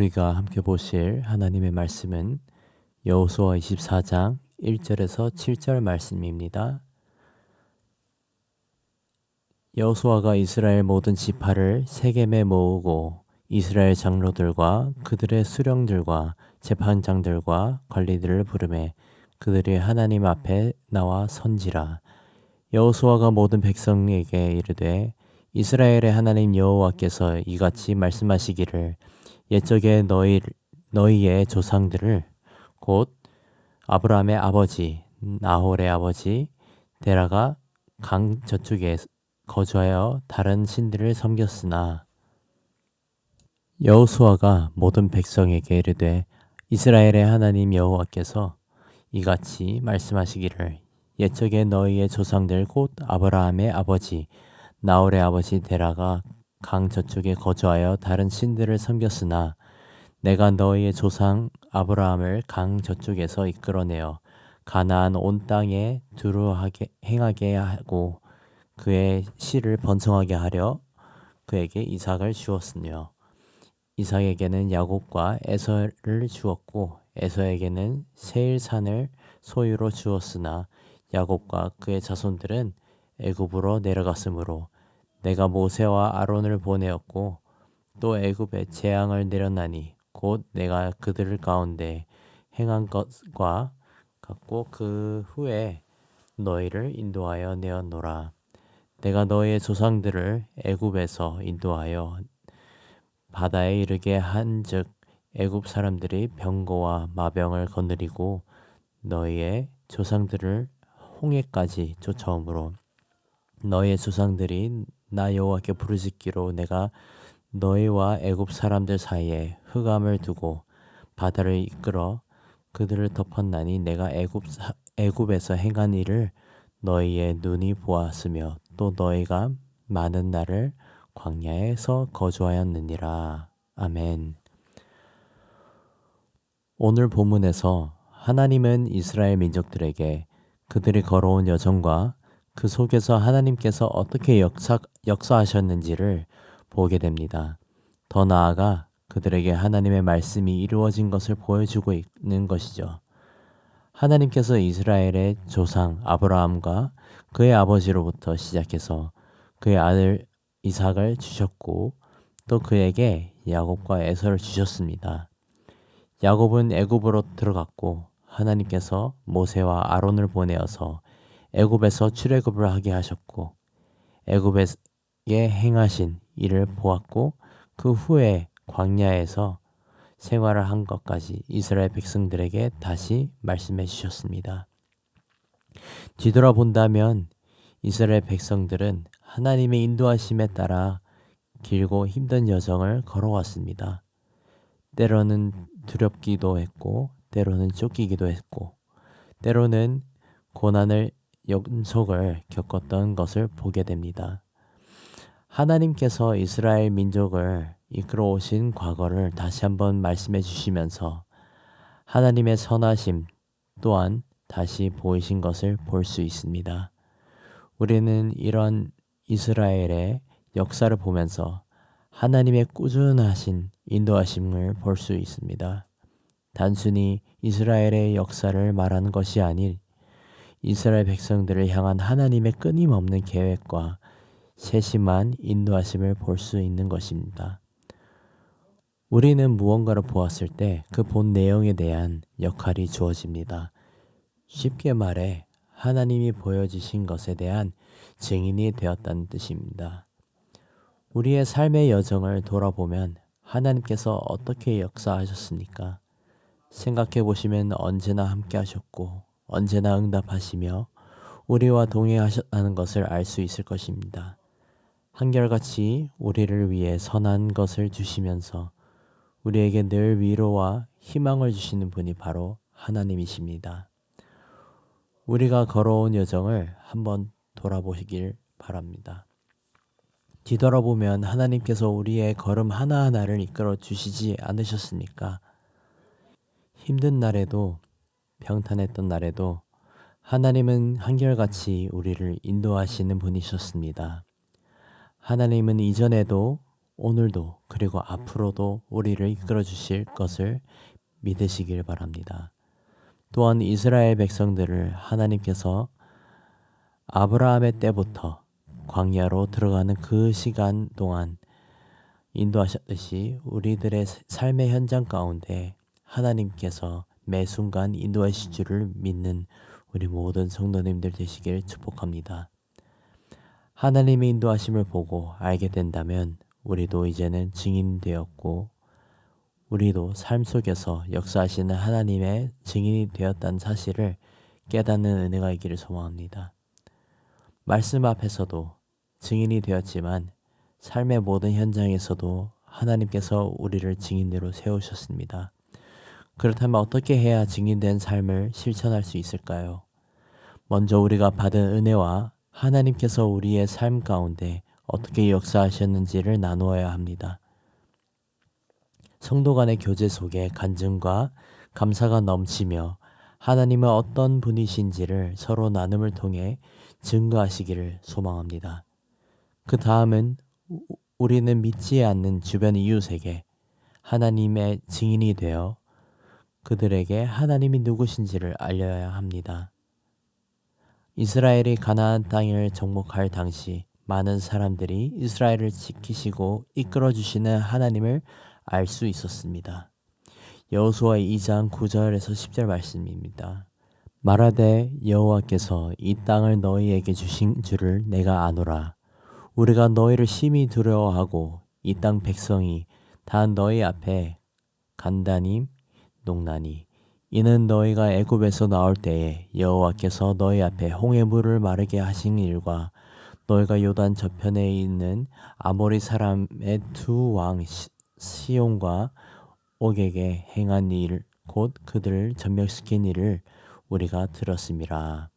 우리가 함께 보실 하나님의 말씀은 여호수아 24장 1절에서 7절 말씀입니다. 여호수아가 이스라엘 모든 지파를 세겜에 모으고 이스라엘 장로들과 그들의 수령들과 재판장들과 관리들을 부르매 그들이 하나님 앞에 나와 선지라. 여호수아가 모든 백성에게 이르되 이스라엘의 하나님 여호와께서 이같이 말씀하시기를 옛적에 너희의 조상들을 곧 아브라함의 아버지 나홀의 아버지 데라가 강 저쪽에 거주하여 다른 신들을 섬겼으나 여호수아가 모든 백성에게 이르되 이스라엘의 하나님 여호와께서 이같이 말씀하시기를 옛적에 너희의 조상들 곧 아브라함의 아버지 나홀의 아버지 데라가 강 저쪽에 거주하여 다른 신들을 섬겼으나 내가 너희의 조상 아브라함을 강 저쪽에서 이끌어내어 가나안 온 땅에 두루 행하게 하고 그의 씨를 번성하게 하려 그에게 이삭을 주었으며 이삭에게는 야곱과 에서를 주었고 에서에게는 세일산을 소유로 주었으나 야곱과 그의 자손들은 애굽으로 내려갔으므로 내가 모세와 아론을 보내었고 또 애굽에 재앙을 내렸나니 곧 내가 그들 가운데 행한 것과 같고 그 후에 너희를 인도하여 내었노라. 내가 너희의 조상들을 애굽에서 인도하여 바다에 이르게 한즉 애굽 사람들이 병거와 마병을 거느리고 너희의 조상들을 홍해까지 쫓아오므로 너희의 조상들이 나 여호와께 부르짖기로 내가 너희와 애굽 사람들 사이에 흑암을 두고 바다를 이끌어 그들을 덮었나니 내가 애굽에서 행한 일을 너희의 눈이 보았으며 또 너희가 많은 날을 광야에서 거주하였느니라. 아멘. 오늘 본문에서 하나님은 이스라엘 민족들에게 그들이 걸어온 여정과 그 속에서 하나님께서 어떻게 역사하셨는지를 보게 됩니다. 더 나아가 그들에게 하나님의 말씀이 이루어진 것을 보여주고 있는 것이죠. 하나님께서 이스라엘의 조상 아브라함과 그의 아버지로부터 시작해서 그의 아들 이삭을 주셨고 또 그에게 야곱과 에서를 주셨습니다. 야곱은 애굽으로 들어갔고 하나님께서 모세와 아론을 보내어서 애굽에서 출애굽을 하게 하셨고 애굽에 행하신 일을 보았고 그 후에 광야에서 생활을 한 것까지 이스라엘 백성들에게 다시 말씀해 주셨습니다. 뒤돌아본다면 이스라엘 백성들은 하나님의 인도하심에 따라 길고 힘든 여정을 걸어왔습니다. 때로는 두렵기도 했고 때로는 쫓기기도 했고 때로는 고난을 연속을 겪었던 것을 보게 됩니다. 하나님께서 이스라엘 민족을 이끌어 오신 과거를 다시 한번 말씀해 주시면서 하나님의 선하심 또한 다시 보이신 것을 볼 수 있습니다. 우리는 이런 이스라엘의 역사를 보면서 하나님의 꾸준하신 인도하심을 볼 수 있습니다. 단순히 이스라엘의 역사를 말하는 것이 아닌 이스라엘 백성들을 향한 하나님의 끊임없는 계획과 세심한 인도하심을 볼 수 있는 것입니다. 우리는 무언가를 보았을 때 그 본 내용에 대한 역할이 주어집니다. 쉽게 말해 하나님이 보여주신 것에 대한 증인이 되었다는 뜻입니다. 우리의 삶의 여정을 돌아보면 하나님께서 어떻게 역사하셨습니까? 생각해 보시면 언제나 함께 하셨고 언제나 응답하시며 우리와 동행하셨다는 것을 알 수 있을 것입니다. 한결같이 우리를 위해 선한 것을 주시면서 우리에게 늘 위로와 희망을 주시는 분이 바로 하나님이십니다. 우리가 걸어온 여정을 한번 돌아보시길 바랍니다. 뒤돌아보면 하나님께서 우리의 걸음 하나하나를 이끌어 주시지 않으셨습니까? 힘든 날에도 평탄했던 날에도 하나님은 한결같이 우리를 인도하시는 분이셨습니다. 하나님은 이전에도 오늘도 그리고 앞으로도 우리를 이끌어 주실 것을 믿으시길 바랍니다. 또한 이스라엘 백성들을 하나님께서 아브라함의 때부터 광야로 들어가는 그 시간 동안 인도하셨듯이 우리들의 삶의 현장 가운데 하나님께서 매 순간 인도하실 줄을 믿는 우리 모든 성도님들 되시길 축복합니다. 하나님의 인도하심을 보고 알게 된다면 우리도 이제는 증인이 되었고 우리도 삶 속에서 역사하시는 하나님의 증인이 되었다는 사실을 깨닫는 은혜가 있기를 소망합니다. 말씀 앞에서도 증인이 되었지만 삶의 모든 현장에서도 하나님께서 우리를 증인으로 세우셨습니다. 그렇다면 어떻게 해야 증인된 삶을 실천할 수 있을까요? 먼저 우리가 받은 은혜와 하나님께서 우리의 삶 가운데 어떻게 역사하셨는지를 나누어야 합니다. 성도 간의 교제 속에 간증과 감사가 넘치며 하나님은 어떤 분이신지를 서로 나눔을 통해 증거하시기를 소망합니다. 그 다음은 우리는 믿지 않는 주변 이웃에게 하나님의 증인이 되어 그들에게 하나님이 누구신지를 알려야 합니다. 이스라엘이 가나안 땅을 정복할 당시 많은 사람들이 이스라엘을 지키시고 이끌어 주시는 하나님을 알 수 있었습니다. 여호수아 2장 9절에서 10절 말씀입니다. 말하되 여호와께서 이 땅을 너희에게 주신 줄을 내가 아노라. 우리가 너희를 심히 두려워하고 이 땅 백성이 다 너희 앞에 간다니 농나니 이는 너희가 애굽에서 나올 때에 여호와께서 너희 앞에 홍해 물을 마르게 하신 일과 너희가 요단 저편에 있는 아모리 사람의 두 왕 시온과 옥에게 행한 일 곧 그들을 전멸시킨 일을 우리가 들었음이라.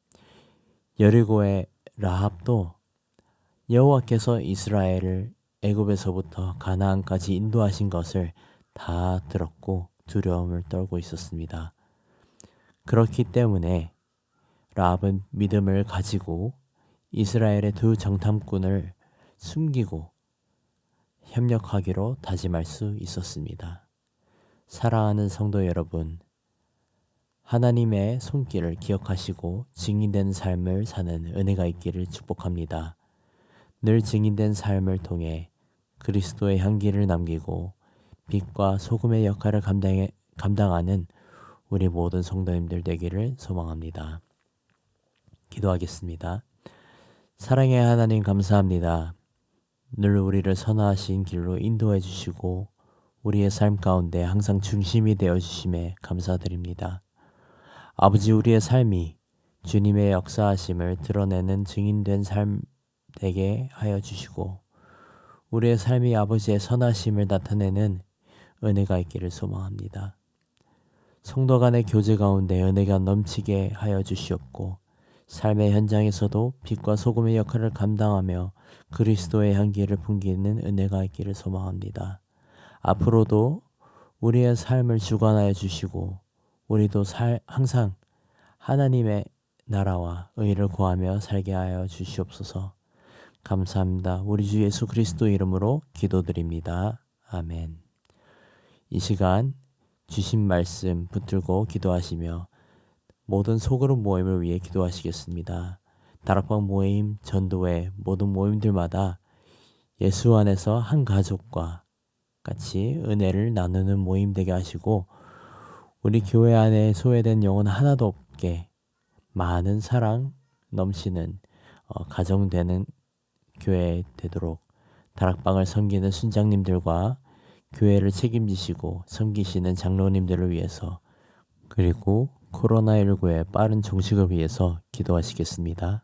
여리고의 라합도 여호와께서 이스라엘을 애굽에서부터 가나안까지 인도하신 것을 다 들었고 두려움을 떨고 있었습니다. 그렇기 때문에 라합은 믿음을 가지고 이스라엘의 두 정탐꾼을 숨기고 협력하기로 다짐할 수 있었습니다. 사랑하는 성도 여러분, 하나님의 손길을 기억하시고 증인된 삶을 사는 은혜가 있기를 축복합니다. 늘 증인된 삶을 통해 그리스도의 향기를 남기고 빛과 소금의 역할을 감당하는 우리 모든 성도님들 되기를 소망합니다. 기도하겠습니다. 사랑의 하나님 감사합니다. 늘 우리를 선하신 길로 인도해 주시고 우리의 삶 가운데 항상 중심이 되어 주심에 감사드립니다. 아버지, 우리의 삶이 주님의 역사하심을 드러내는 증인된 삶 되게 하여 주시고 우리의 삶이 아버지의 선하심을 나타내는 은혜가 있기를 소망합니다. 성도 간의 교제 가운데 은혜가 넘치게 하여 주시옵고 삶의 현장에서도 빛과 소금의 역할을 감당하며 그리스도의 향기를 풍기는 은혜가 있기를 소망합니다. 앞으로도 우리의 삶을 주관하여 주시고 우리도 항상 하나님의 나라와 의를 구하며 살게 하여 주시옵소서. 감사합니다. 우리 주 예수 그리스도 이름으로 기도드립니다. 아멘. 이 시간 주신 말씀 붙들고 기도하시며 모든 소그룹 모임을 위해 기도하시겠습니다. 다락방 모임, 전도회 모든 모임들마다 예수 안에서 한 가족과 같이 은혜를 나누는 모임 되게 하시고 우리 교회 안에 소외된 영혼 하나도 없게 많은 사랑 넘치는 가정 되는 교회 되도록 다락방을 섬기는 순장님들과 교회를 책임지시고 섬기시는 장로님들을 위해서 그리고 코로나19의 빠른 종식을 위해서 기도하시겠습니다.